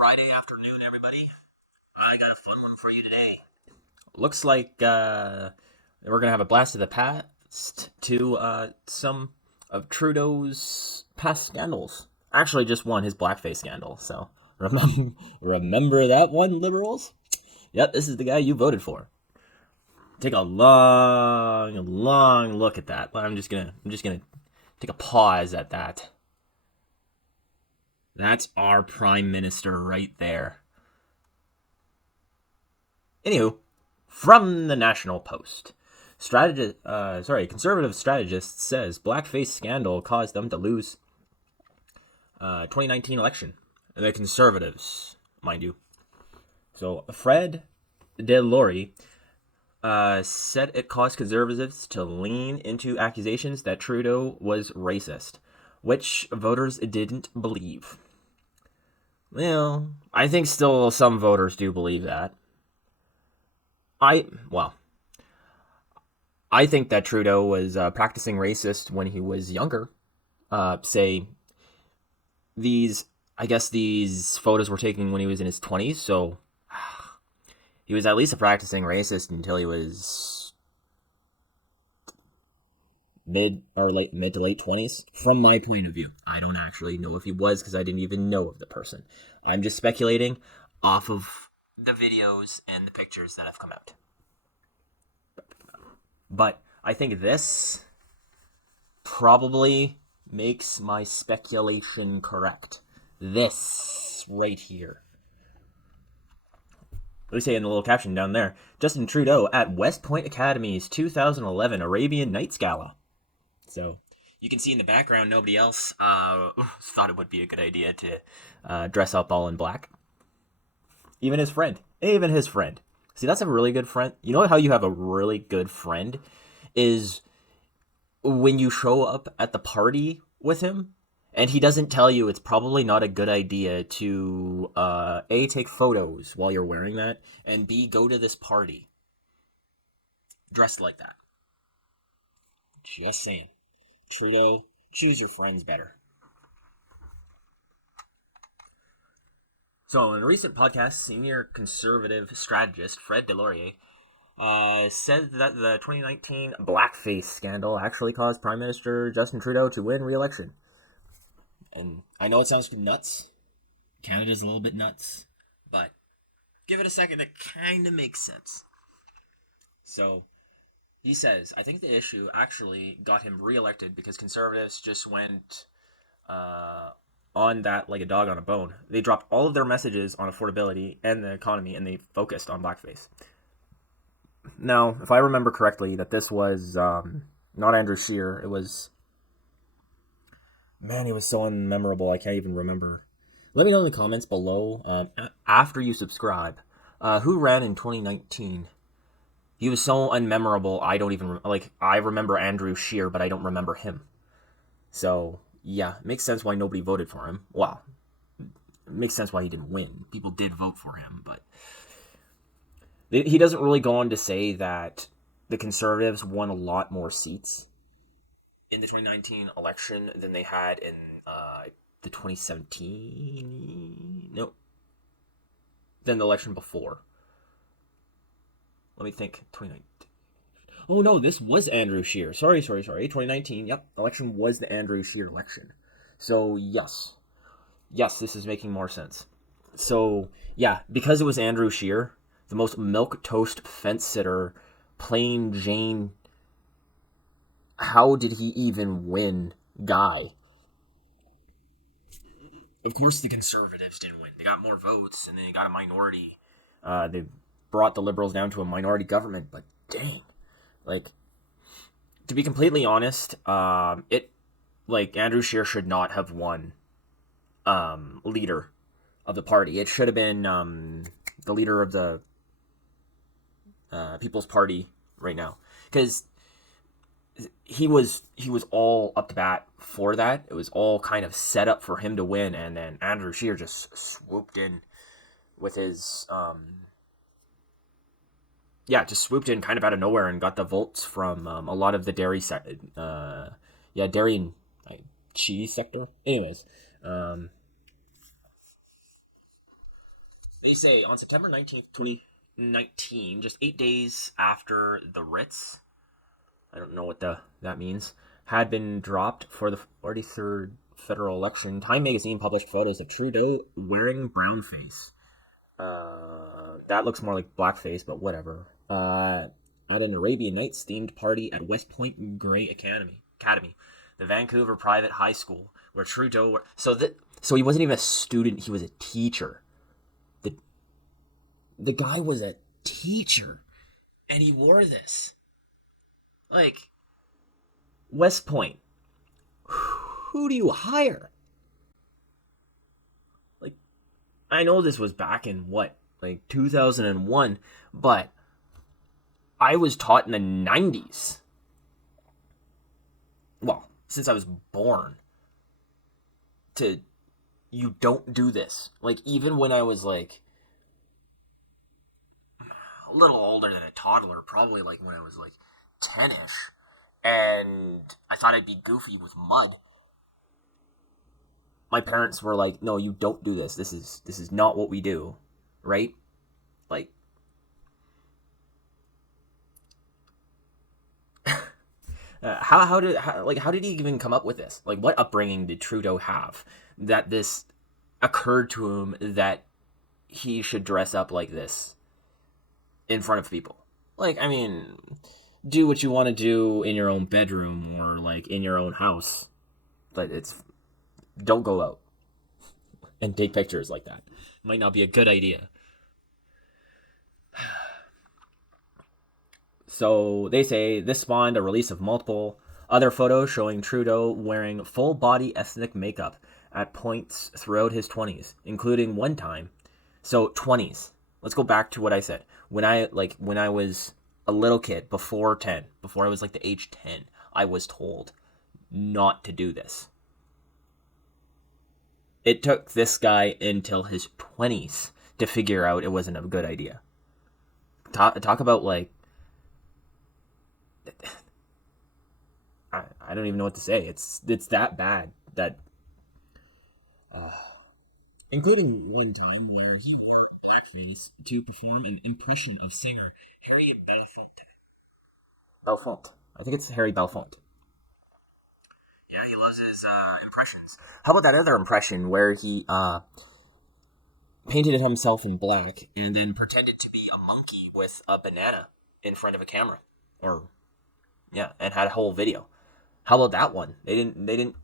Friday afternoon, everybody. I got a fun one for you today. Looks like we're gonna have a blast of the past to some of Trudeau's past scandals. Actually, just one, his blackface scandal. So remember that one, liberals? Yep, this is the guy you voted for. Take a long look at that. I'm just gonna take a pause at that. That's our prime minister right there. Anywho, from the National Post, conservative strategist says blackface scandal caused them to lose 2019 election. The conservatives, mind you. So Fred DeLaurie said it caused conservatives to lean into accusations that Trudeau was racist, which voters didn't believe. Well, I think still some voters do believe that. I think that Trudeau was practicing racist when he was younger. These photos were taken when he was in his 20s, so he was at least a practicing racist until he was mid to late 20s. From my point of view, I don't actually know if he was because I didn't even know of the person. I'm just speculating off of the videos and the pictures that have come out. But I think this probably makes my speculation correct. This right here. We say in the little caption down there, Justin Trudeau at West Point Academy's 2011 Arabian Nights Gala. So you can see in the background, nobody else thought it would be a good idea to dress up all in black. Even his friend. See, that's a really good friend. You know how you have a really good friend is when you show up at the party with him and he doesn't tell you it's probably not a good idea to A, take photos while you're wearing that, and B, go to this party dressed like that. Just saying. Trudeau, choose your friends better. So, in a recent podcast, senior conservative strategist Fred DeLaurie said that the 2019 blackface scandal actually caused Prime Minister Justin Trudeau to win re-election. And I know it sounds nuts. Canada's a little bit nuts. But give it a second, it kind of makes sense. So, he says, I think the issue actually got him re-elected because conservatives just went on that like a dog on a bone. They dropped all of their messages on affordability and the economy, and they focused on blackface. Now, if I remember correctly, that this was not Andrew Scheer. It was... Man, he was so unmemorable, I can't even remember. Let me know in the comments below, after you subscribe, who ran in 2019? He was so unmemorable, I don't even... I remember Andrew Scheer, but I don't remember him. So... yeah, it makes sense why nobody voted for him. Well, it makes sense why he didn't win. People did vote for him, but he doesn't really go on to say that the Conservatives won a lot more seats in the 2019 election than they had in the 2017... No. Than the election before. Let me think. 2019. Oh, no, this was Andrew Scheer. Sorry. 2019, yep, election was the Andrew Scheer election. So, yes. Yes, this is making more sense. So, yeah, because it was Andrew Scheer, the most milquetoast fence-sitter, plain Jane, how did he even win guy? Of course the Conservatives didn't win. They got more votes, and they got a minority. They brought the Liberals down to a minority government, but dang. To be completely honest, Andrew Scheer should not have won leader of the party. It should have been the leader of the People's Party right now, because he was all up to bat for that. It was all kind of set up for him to win, and then Andrew Scheer just swooped in with his just swooped in kind of out of nowhere and got the votes from a lot of the dairy dairy and cheese sector. Anyways, They say on September 19th, 2019, just 8 days after the writs, I don't know what that means, had been dropped for the 43rd federal election, Time magazine published photos of Trudeau wearing brownface. That looks more like blackface, but whatever. At an Arabian Nights themed party at West Point Grey Academy, the Vancouver private high school where Trudeau. So he wasn't even a student; he was a teacher. the The guy was a teacher, and he wore this. Like, West Point. Who do you hire? Like, I know this was back in what, like 2001, but I was taught in the 90s. Well, since I was born, to you don't do this. Like, even when I was like a little older than a toddler, probably like when I was like 10ish, and I thought I'd be goofy with mud. My parents were like, "No, you don't do this. This is not what we do." Right? Like, how did he even come up with this? Like, what upbringing did Trudeau have that this occurred to him that he should dress up like this in front of people? Like, I mean, do what you want to do in your own bedroom or like in your own house, but it's don't go out and take pictures like that. Might not be a good idea. So they say this spawned a release of multiple other photos showing Trudeau wearing full body ethnic makeup at points throughout his 20s, including one time. So 20s. Let's go back to what I said. When I was a little kid, before 10, before I was like the age 10, I was told not to do this. It took this guy until his 20s to figure out it wasn't a good idea. Talk about like I don't even know what to say. It's that bad that uh, including one time where he wore blackface to perform an impression of singer Harry Belafonte. Belfont. I think it's Harry Belfont. Yeah, he loves his impressions. How about that other impression where he painted himself in black and then pretended to be a monkey with a banana in front of a camera? Or yeah, and had a whole video. How about that one? They didn't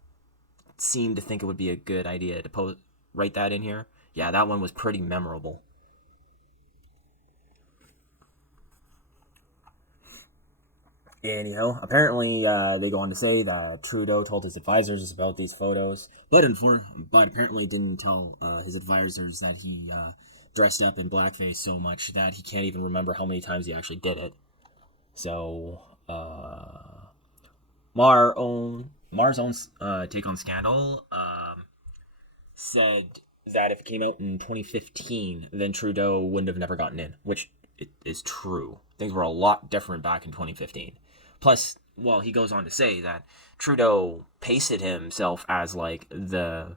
seem to think it would be a good idea to write that in here. Yeah, that one was pretty memorable. Anyhow, apparently they go on to say that Trudeau told his advisors about these photos, but apparently didn't tell his advisors that he dressed up in blackface so much that he can't even remember how many times he actually did it. So, Mar's own take on Scandal said that if it came out in 2015, then Trudeau wouldn't have never gotten in, which is true. Things were a lot different back in 2015. Plus, well, he goes on to say that Trudeau pasted himself as like the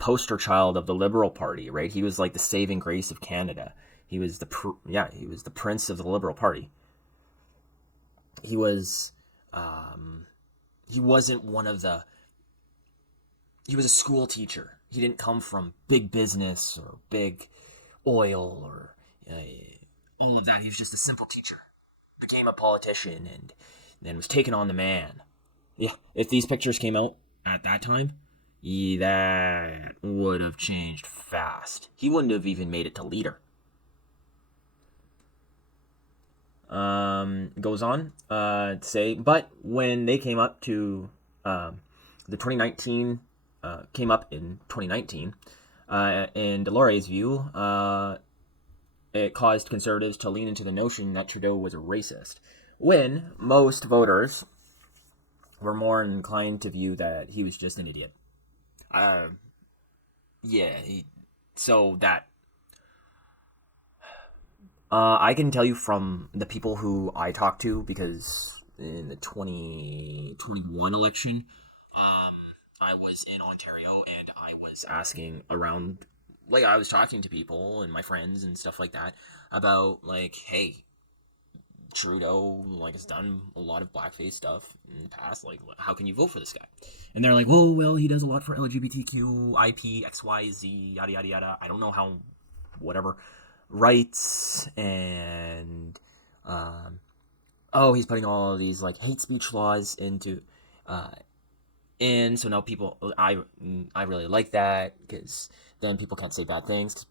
poster child of the Liberal Party, right? He was like the saving grace of Canada. He was he was the prince of the Liberal Party. He was he wasn't one of the he was a school teacher. He didn't come from big business or big oil or all of that. He was just a simple teacher. Became a politician and then was taken on the man. Yeah, if these pictures came out at that time, that would have changed fast. He wouldn't have even made it to leader. Goes on to say, but when they came up to the 2019 came up in 2019, in Delorier's view, it caused conservatives to lean into the notion that Trudeau was a racist, when most voters were more inclined to view that he was just an idiot. Uh, yeah, so that I can tell you from the people who I talked to, because in the 2021 election, I was in Ontario and I was asking around like I was talking to people and my friends and stuff like that about like, hey, Trudeau like has done a lot of blackface stuff in the past. Like, how can you vote for this guy? And they're like, well, he does a lot for LGBTQ, IP, XYZ, yada yada yada. I don't know how, whatever, rights and oh, he's putting all these like hate speech laws into uh, in. So now people, I really like that because then people can't say bad things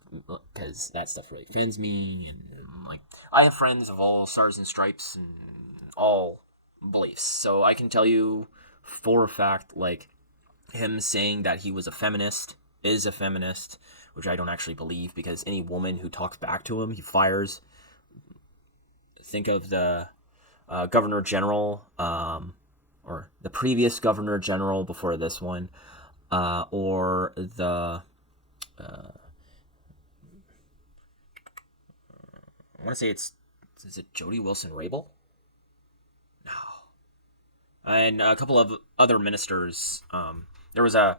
because that stuff really offends me. And like I have friends of all stars and stripes and all beliefs, so I can tell you for a fact, like him saying that he was a feminist is a feminist, which I don't actually believe because any woman who talks back to him, he fires. Think of the Governor General, or the previous Governor General before this one, or the I want to say is it Jody Wilson-Raybould? No, and a couple of other ministers. There was a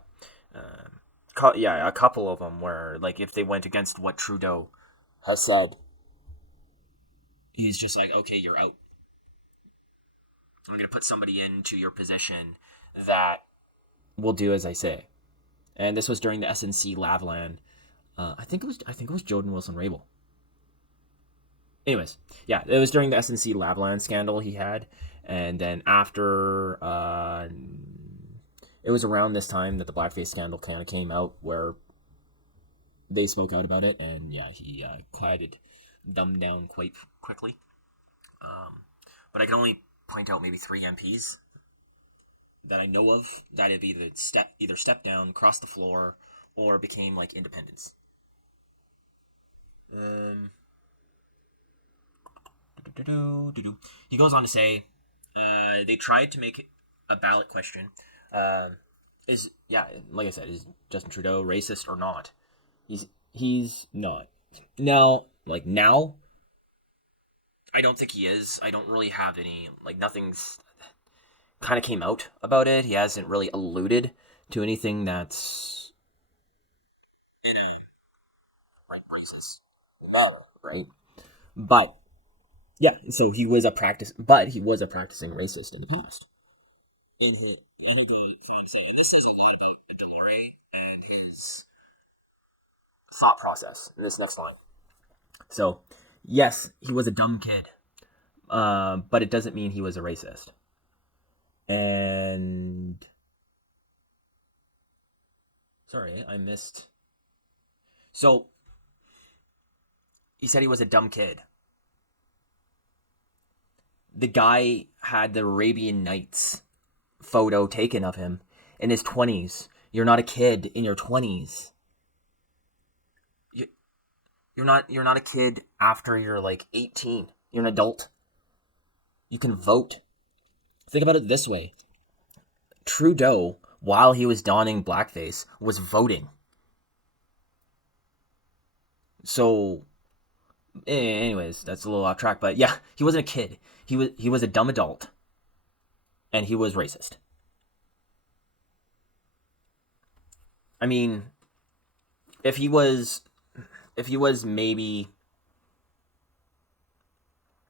couple of them where like if they went against what Trudeau has said, he's just like, okay, you're out. I'm going to put somebody into your position that will do as I say. And this was during the SNC Lavland. I think it was Jordan Wilson Rabel. Anyways, yeah, it was during the SNC Lavland scandal he had, and then after it was around this time that the blackface scandal kind of came out, where they spoke out about it, and yeah, he quieted them down quite quickly. But I can only point out maybe three MPs that I know of that have either stepped down, crossed the floor, or became like independents. Um, he goes on to say, they tried to make a ballot question. Uh, like I said, is Justin Trudeau racist or not? He's not. Now, I don't think he is. I don't really have any nothing's kind of came out about it. He hasn't really alluded to anything that's right racist, right? But yeah, so he was a practicing racist in the past. And he go on to say, and this is a lot about Delore and his thought process in this next line. So, yes, he was a dumb kid, but it doesn't mean he was a racist. And sorry, I missed. So he said he was a dumb kid. The guy had the Arabian Nights photo taken of him in his 20s. You're not a kid in your 20s. You're not a kid after you're like 18. You're an adult. You can vote. Think about it this way. Trudeau, while he was donning blackface, was voting. So anyways, that's a little off track, but yeah, he wasn't a kid. He was a dumb adult, and he was racist. I mean, if he was maybe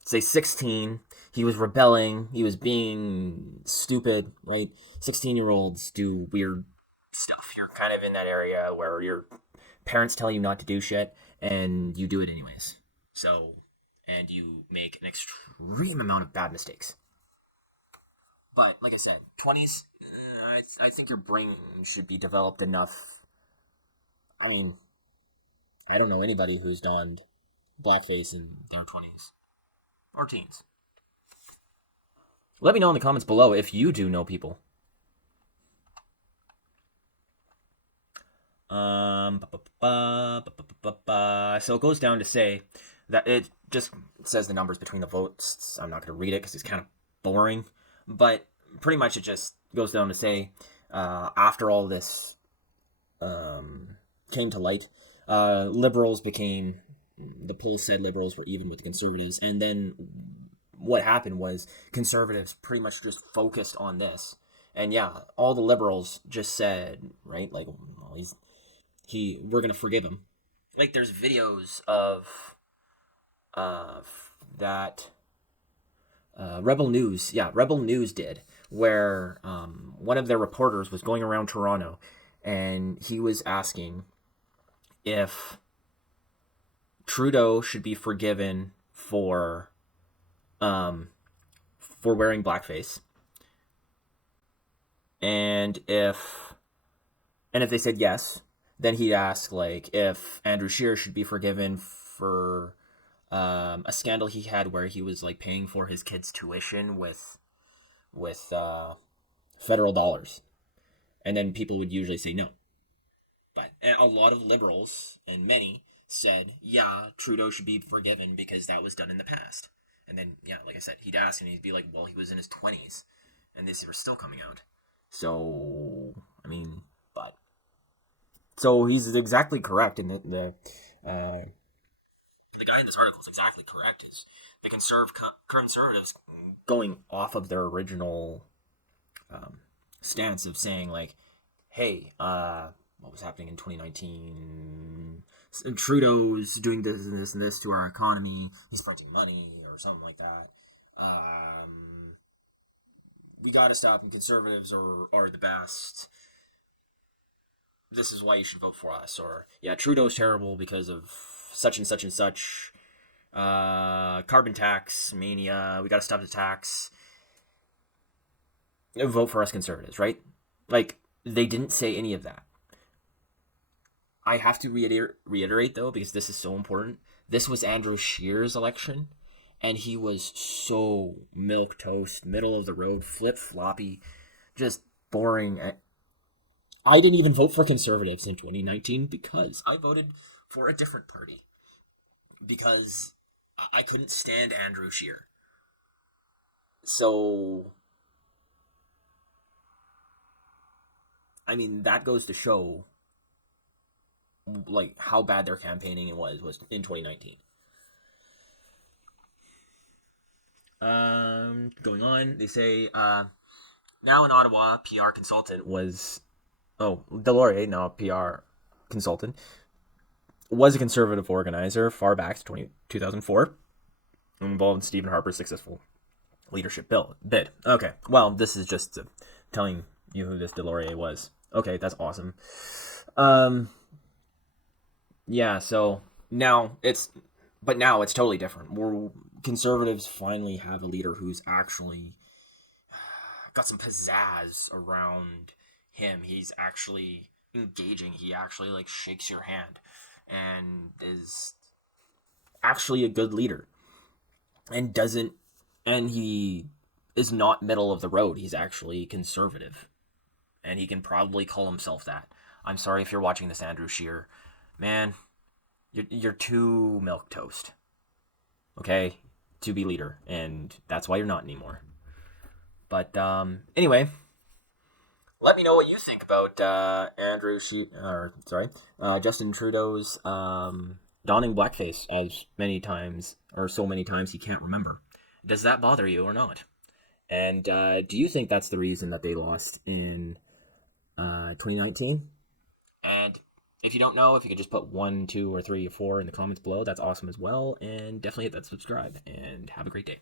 say 16, he was rebelling, he was being stupid, right? 16-year-olds do weird stuff. You're kind of in that area where your parents tell you not to do shit and you do it anyways. So, and you make an extreme amount of bad mistakes. But like I said, 20s, I think your brain should be developed enough. I mean, I don't know anybody who's donned blackface in their 20s or teens. Let me know in the comments below if you do know people. So it goes down to say that it just says the numbers between the votes. I'm not going to read it because it's kind of boring. But pretty much it just goes down to say, after all this came to light, liberals became, the polls said liberals were even with the conservatives. And then what happened was conservatives pretty much just focused on this. And yeah, all the liberals just said, right, like, well, we're going to forgive him. like there's videos of that Rebel News did, where one of their reporters was going around Toronto, and he was asking if Trudeau should be forgiven um, for wearing blackface, and if they said yes, then he'd ask like if Andrew Scheer should be forgiven for a scandal he had where he was like paying for his kids' tuition with federal dollars, and then people would usually say no. But a lot of liberals and many said, yeah, Trudeau should be forgiven because that was done in the past. And then, yeah, like I said, he'd ask and he'd be like, well, he was in his 20s and this were still coming out. So, I mean, but. So he's exactly correct in the guy in this article is exactly correct. Is the conservatives going off of their original stance of saying like, hey, what was happening in 2019? Trudeau's doing this and this and this to our economy. He's printing money or something like that. We got to stop him. Conservatives are the best. This is why you should vote for us. Or, yeah, Trudeau's terrible because of such and such and such. Carbon tax mania. We got to stop the tax. Vote for us conservatives, right? Like, they didn't say any of that. I have to reiterate, though, because this is so important. This was Andrew Scheer's election, and he was so milquetoast, middle of the road, flip-floppy, just boring. I didn't even vote for conservatives in 2019 because I voted for a different party. Because I couldn't stand Andrew Scheer. So, I mean, that goes to show like how bad their campaigning was in 2019. Going on, they say now in Ottawa, PR consultant was Delorier, now a PR consultant, was a conservative organizer far back to 2004, involved in Stephen Harper's successful leadership bid. Okay, well, this is just telling you who this Delorier was. Okay, that's awesome. Yeah, so now it's totally different. Conservatives finally have a leader who's actually got some pizzazz around him. He's actually engaging. He actually like shakes your hand and is actually a good leader and he is not middle of the road. He's actually conservative, and he can probably call himself that. I'm sorry if you're watching this, Andrew Scheer. Man, you're too milquetoast, okay, to be leader, and that's why you're not anymore. But anyway, let me know what you think about Justin Trudeau's donning blackface as many times or so many times he can't remember. Does that bother you or not? And do you think that's the reason that they lost in 2019? And if you don't know, if you could just put 1, 2, or 3, or 4 in the comments below, that's awesome as well. And definitely hit that subscribe. And have a great day.